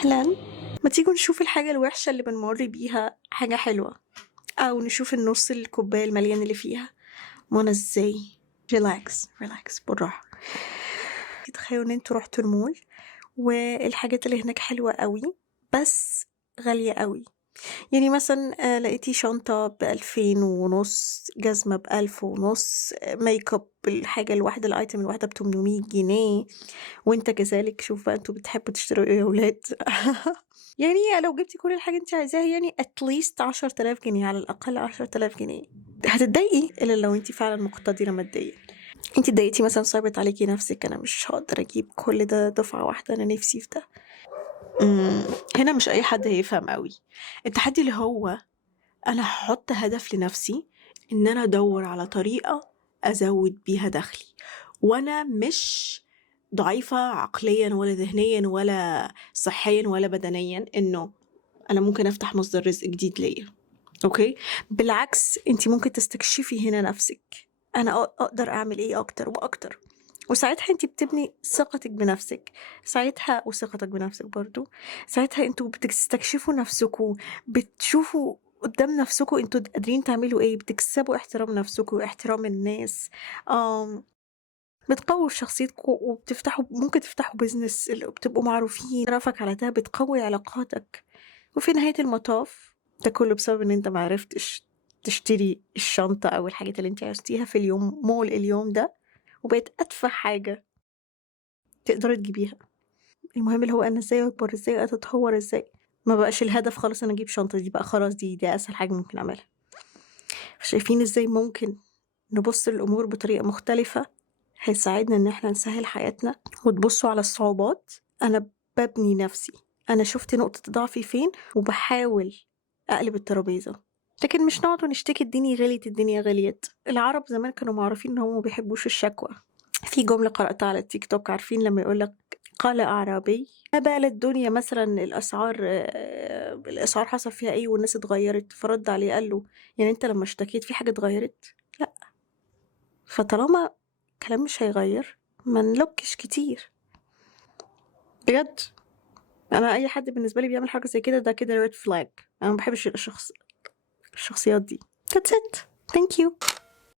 أهلا، ما تيجوا نشوف الحاجة الوحشة اللي بنمر بيها حاجة حلوة، أو نشوف النص الكوباية المليان اللي فيها. منى ازاي؟ ريلاكس بالراحة. تخيلوا ان انتوا رحتوا المول والحاجات اللي هناك حلوة قوي بس غالية قوي. يعني مثلا لقيتي شنطة ب2500، جزمة ب1500، ميك اب الحاجة الواحدة الأيتم الواحدة ب800 جنيه. وانت كذلك. شوف بقى انتوا بتحبوا تشتروا ايه يا ولاد؟ يعني لو جبتي كل الحاجة انت عايزاها يعني اتليست 10,000 جنيه، على الأقل 10,000 جنيه. هتتضايقي إلا لو انت فعلا مقتدرة ماديا. انت اتضايقتي مثلا، صعبت عليكي نفسك، انا مش هقدر اجيب كل ده دفعة واحدة، انا نفسي في ده. هنا مش اي حد هيفهم قوي التحدي اللي هو انا هحط هدف لنفسي ان انا ادور على طريقة ازود بيها دخلي، وانا مش ضعيفة عقليا ولا ذهنيا ولا صحيا ولا بدنيا انه انا ممكن افتح مصدر رزق جديد ليا. اوكي، بالعكس انت ممكن تستكشفي هنا نفسك، انا اقدر اعمل ايه اكتر واكتر. وساعتها انت بتبني ثقتك بنفسك، ساعتها وثقتك بنفسك برضو. ساعتها انتوا بتستكشفوا نفسكم، بتشوفوا قدام نفسكم انتوا قادرين تعملوا ايه، بتكسبوا احترام نفسكم واحترام الناس. بتقوي في شخصيتكم وبتفتحوا، ممكن تفتحوا بيزنس، بتبقوا معروفين، رافك على ده بتقوي علاقاتك. وفي نهاية المطاف ده كله بسبب ان انت معرفتش تشتري الشنطة او الحاجات اللي انت عايزتيها في اليوم مول اليوم ده، وبقت ادفع حاجة تقدري تجيبيها. المهم اللي هو انا ازاي اكبر، ازاي اتطور، ازاي ما بقاش الهدف خلاص انا اجيب شنطة، دي بقى خلاص دي اسهل حاجة ممكن اعملها. شايفين ازاي ممكن نبص للامور بطريقة مختلفة هيساعدنا ان احنا نسهل حياتنا. وتبصوا على الصعوبات، انا ببني نفسي، انا شفت نقطة ضعفي فين وبحاول اقلب الترابيزة. لكن مش نقعد ونشتكي الدنيا غليت الدنيا غليت. العرب زمان كانوا معروفين ان هم ما بيحبوش الشكوى. في جملة قرأتها على التيك توك، عارفين لما يقولك قال أعرابي ما بال الدنيا مثلا الأسعار حصل فيها ايه والناس اتغيرت؟ فرد عليه قال له يعني انت لما اشتكيت في حاجة اتغيرت؟ لا. فطالما كلام مش هيغير ما نلوكش كتير. بجد انا اي حد بالنسبه لي بيعمل حاجه زي كده ده كده ريد فلاج. انا ما بحبش الشخصيات دي. That's it. Thank you.